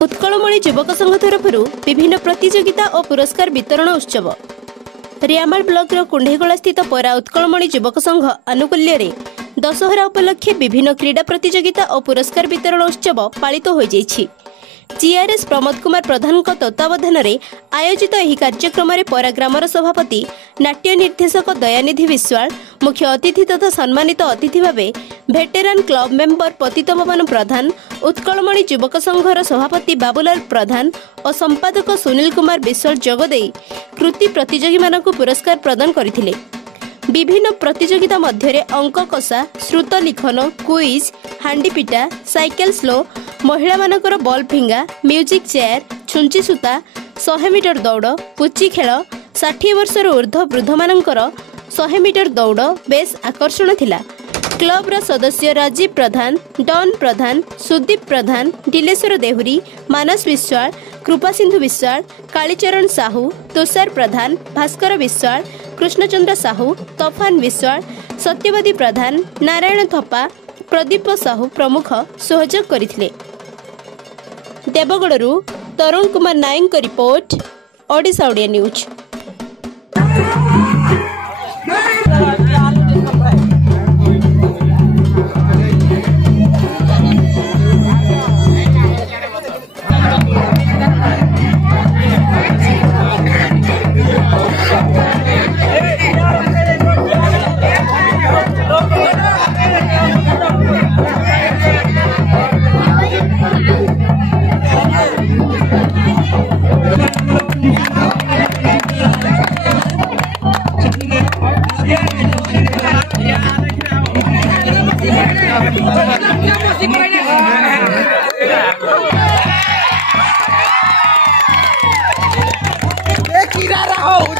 उत्कलमणि युवक संघ तरफर विभिन्न प्रतियोगिता और पुरस्कार वितरण उत्सव रियामाल ब्लॉक कुंडेगोला स्थित परा उत्कलमणि युवक संघ आनुकूल्य रे दशहरा उपलक्षे विभिन्न क्रीडा प्रतियोगिता और पुरस्कार वितरण उत्सव पालित हो जाइछि। जीआरएस प्रमोद कुमार प्रधान तत्वावधान में आयोजित यह कार्यक्रम में परा ग्रामर सभापति नाट्य निर्देशक दयानिधि विश्वाल मुख्य अतिथि तथा सम्मानित अतिथि भावे भेटेरान क्लब मेंबर पतितपावन प्रधान उत्कलमणि युवक संघर सभापति बाबूलाल प्रधान और संपादक सुनील कुमार विश्वाल जोगदे कृति प्रतियोगी मानक पुरस्कार प्रदान करथिले। विभिन्न प्रतियोगिता मध्य अंक कषा, श्रुत लिखन, क्विज, हांडीपिटा, साइकेल स्लो, महिला मानकर बॉल फिंगा, म्यूजिक चेयर, छुंची सूता, 100 मीटर दौड़, पुची खेल, 60 वर्ष ऊर्ध्व वृद्ध मानकर 100 मीटर दौड़ बेस आकर्षण थिला। क्लब रा सदस्य राजीव प्रधान, डॉन प्रधान, सुदीप प्रधान, डिलेश्वर देहुरी, मानस विश्वाल, कृपा सिंधु विश्वाल, कालीचरण साहू, तुषार प्रधान, भास्कर विश्वाल, कृष्णचंद्र साहू, तफान विश्वाल, सत्यवादी प्रधान, नारायण थप्पा, प्रदीप साहू प्रमुख सहयोग करथिले। देवगढ़ तरुण कुमार नायक रिपोर्ट, ओडिशा ओडिया न्यूज। कीड़ा रहो